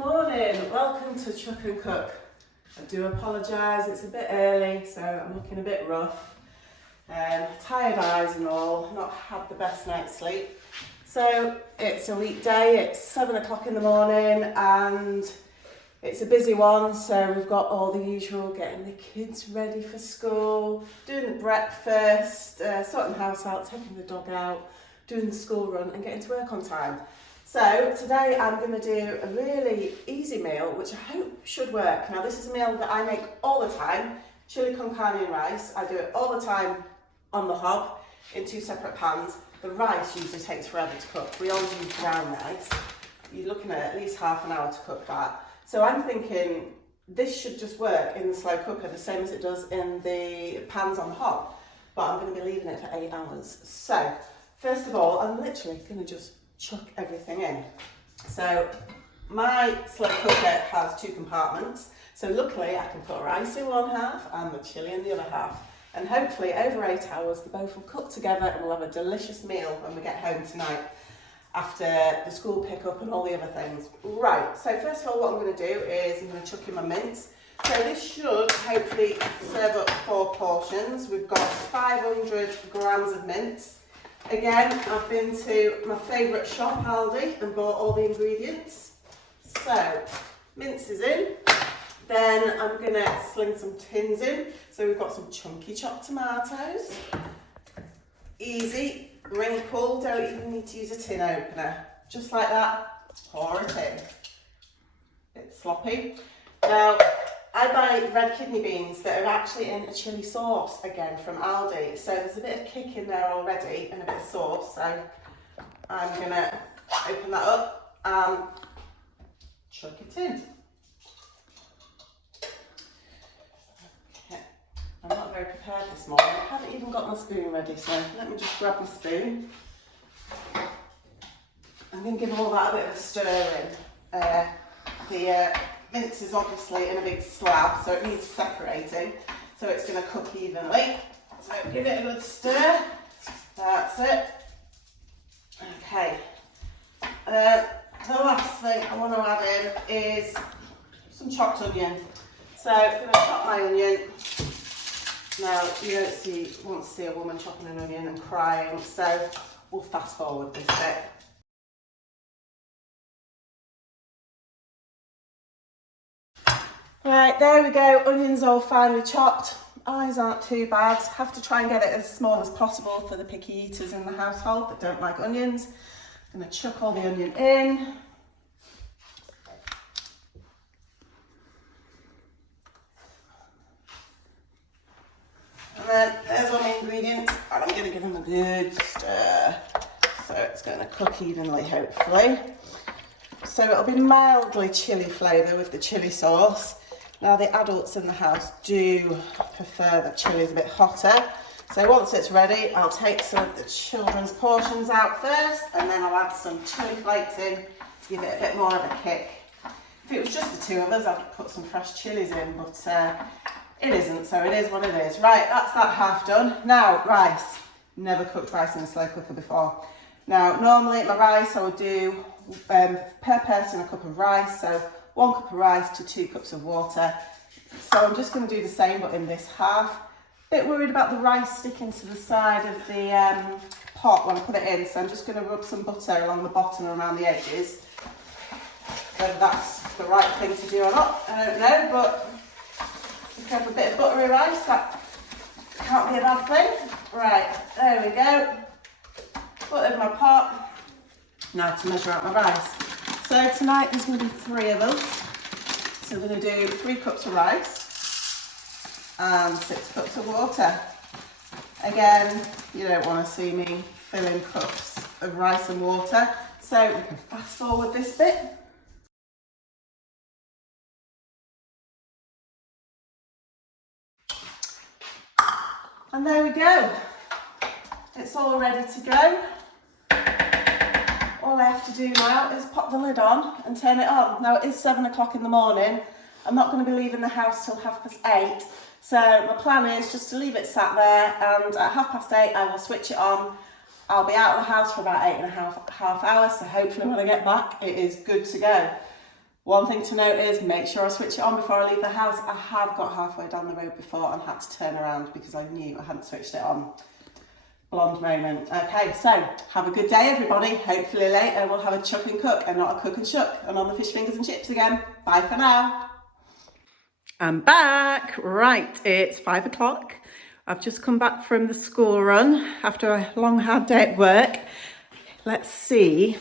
morning, welcome to Chuck and Cook. I do apologise, it's a bit early, so I'm looking a bit rough. Tired eyes and all, not had the best night's sleep. So it's a weekday, it's 7 o'clock in the morning and it's a busy one, so we've got all the usual, getting the kids ready for school, doing the breakfast, sorting the house out, taking the dog out, doing the school run and getting to work on time. So today I'm going to do a really easy meal, which I hope should work. Now this is a meal that I make all the time, chili con carne and rice. I do it all the time on the hob in 2 separate pans. The rice usually takes forever to cook. We always use brown rice. You're looking at least half an hour to cook that. So I'm thinking this should just work in the slow cooker, the same as it does in the pans on the hob. But I'm going to be leaving it for 8 hours. So first of all, I'm literally going to just chuck everything in. So my slow cooker has 2 compartments. So luckily I can put rice in one half and the chili in the other half. And hopefully over 8 hours, the both will cook together and we'll have a delicious meal when we get home tonight after the school pickup and all the other things. Right, so first of all what I'm going to do is I'm going to chuck in my mince. So this should hopefully serve up 4 portions. We've got 500 grams of mince. Again, I've been to my favourite shop, Aldi, and bought all the ingredients. So, mince is in. Then I'm going to sling some tins in. So we've got some chunky chopped tomatoes. Easy, ring pull, don't even need to use a tin opener. Just like that, pour it in. It's sloppy. Now, I buy red kidney beans that are actually in a chilli sauce, again, from Aldi. So there's a bit of kick in there already and a bit of sauce. So I'm going to open that up and chuck it in. Okay. I'm not very prepared this morning. I haven't even got my spoon ready, so let me just grab my spoon. I'm going to give all that a bit of a stir in. The mince is obviously in a big slab, so it needs separating, so it's going to cook evenly. So give it a good stir. That's it. Okay. The last thing I want to add in is some chopped onion. So I'm going to chop my onion. Now you won't see a woman chopping an onion and crying, so we'll fast forward this bit. Right, there we go, onions all finely chopped. Eyes aren't too bad. Have to try and get it as small as possible for the picky eaters in the household that don't like onions. I'm going to chuck all the onion in. And then there's all my ingredients, and I'm going to give them a good stir. So it's going to cook evenly, hopefully. So it'll be mildly chilli flavour with the chilli sauce. Now the adults in the house do prefer the chilies a bit hotter. So once it's ready, I'll take some of the children's portions out first and then I'll add some chilli flakes in to give it a bit more of a kick. If it was just the 2 of us, I'd put some fresh chilies in, but it isn't, so it is what it is. Right, that's that half done. Now, rice. Never cooked rice in a slow cooker before. Now, normally my rice I would do per person a cup of rice, so 1 cup of rice to 2 cups of water. So I'm just going to do the same but in this half. Bit worried about the rice sticking to the side of the pot when I put it in, so I'm just going to rub some butter along the bottom and around the edges. Whether that's the right thing to do or not, I don't know, but if you have a bit of buttery rice, that can't be a bad thing. Right, there we go. Put in my pot. Now to measure out my rice. So tonight there's going to be 3 of us. So we're going to do 3 cups of rice and 6 cups of water. Again, you don't want to see me filling cups of rice and water, so we can fast forward this bit. And there we go. It's all ready to go. All I have to do now is pop the lid on and turn it on. Now it is 7 o'clock in the morning. I'm not going to be leaving the house till 8:30. So my plan is just to leave it sat there and at 8:30 I will switch it on. I'll be out of the house for about 8.5 hours. So hopefully when I get back, it is good to go. One thing to note is make sure I switch it on before I leave the house. I have got halfway down the road before and had to turn around because I knew I hadn't switched it on. Blonde moment. Okay, so have a good day, everybody. Hopefully later we'll have a chuck and cook and not a cook and shuck and on the fish fingers and chips again. Bye for now. I'm back. Right, it's 5 o'clock. I've just come back from the school run after a long hard day at work. Let's see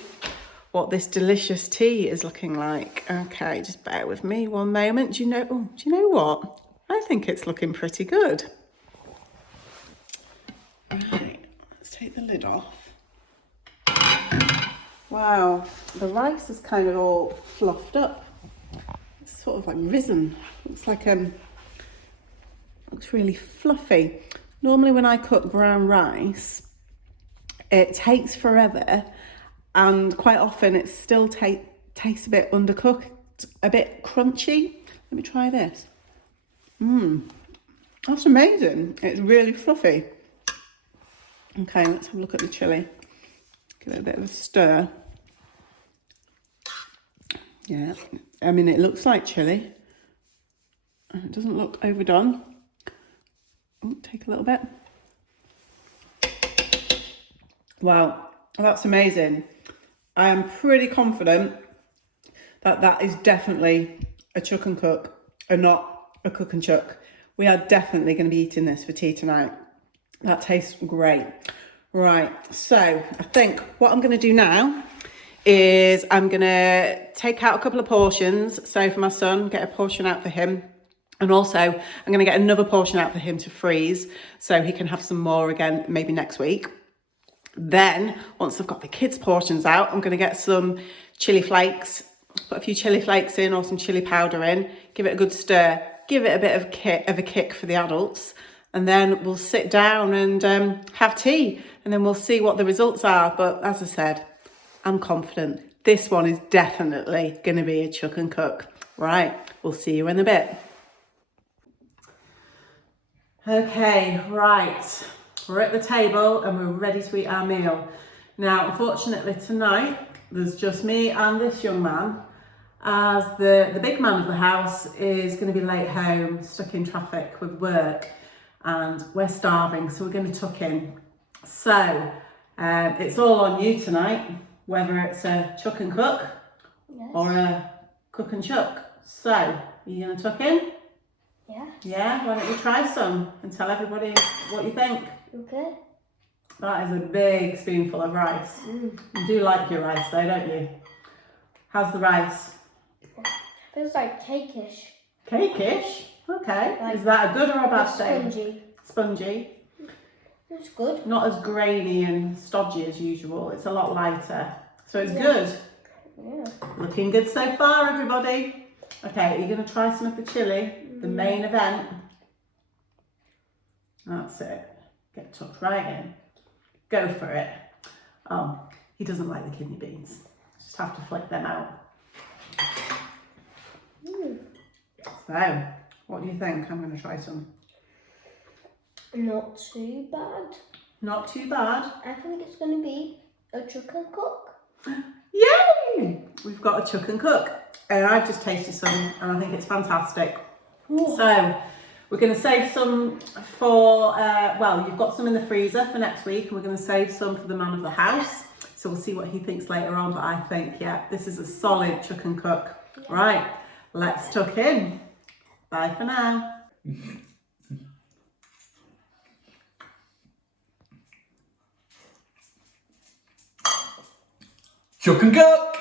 what this delicious tea is looking like. Okay, just bear with me one moment. Do you know what? I think it's looking pretty good. Right, let's take the lid off. Wow, the rice is kind of all fluffed up. It's sort of like risen. Looks like looks really fluffy. Normally when I cook brown rice, it takes forever and quite often it still tastes a bit undercooked, a bit crunchy. Let me try this. That's amazing. It's really fluffy. Okay, let's have a look at the chilli. Give it a bit of a stir. Yeah, I mean, it looks like chilli. And it doesn't look overdone. Oh, take a little bit. Wow, that's amazing. I am pretty confident that that is definitely a chuck and cook and not a cook and chuck. We are definitely going to be eating this for tea tonight. That tastes great. Right, so I think what I'm going to do now is I'm going to take out a couple of portions. So for my son, get a portion out for him. And also I'm going to get another portion out for him to freeze so he can have some more again, maybe next week. Then once I've got the kids' portions out, I'm going to get some chili flakes, put a few chili flakes in or some chili powder in, give it a good stir, give it a bit of a kick for the adults. And then we'll sit down and have tea and then we'll see what the results are. But as I said, I'm confident this one is definitely going to be a chuck and cook. Right, we'll see you in a bit. Okay, right, we're at the table and we're ready to eat our meal. Now, unfortunately tonight, there's just me and this young man, as the big man of the house is going to be late home, stuck in traffic with work, and we're starving, so we're going to tuck in. So, it's all on you tonight, whether it's a chuck and cook or a cook and chuck. So, are you going to tuck in? Yeah. Yeah, why don't you try some and tell everybody what you think? Okay. That is a big spoonful of rice. You do like your rice though, don't you? How's the rice? Feels like cakeish. Cakeish? Okay. Like, is that a good or a bad thing? Spongy. Spongy. It's good. Not as grainy and stodgy as usual. It's a lot lighter. So it's good. Yeah. Looking good so far, everybody. Okay, are you going to try some of the chilli? The main event. That's it. Get tucked right in. Go for it. Oh, he doesn't like the kidney beans. Just have to flick them out. So, what do you think? I'm going to try some. Not too bad. Not too bad. I think it's going to be a chuck and cook. Yay! We've got a chuck and cook. And I've just tasted some and I think it's fantastic. Ooh. So, we're going to save some for, well, you've got some in the freezer for next week and we're going to save some for the man of the house. So we'll see what he thinks later on, but I think, yeah, this is a solid chuck and cook. Yeah. Right, let's tuck in. Bye for now. Chuck and cook!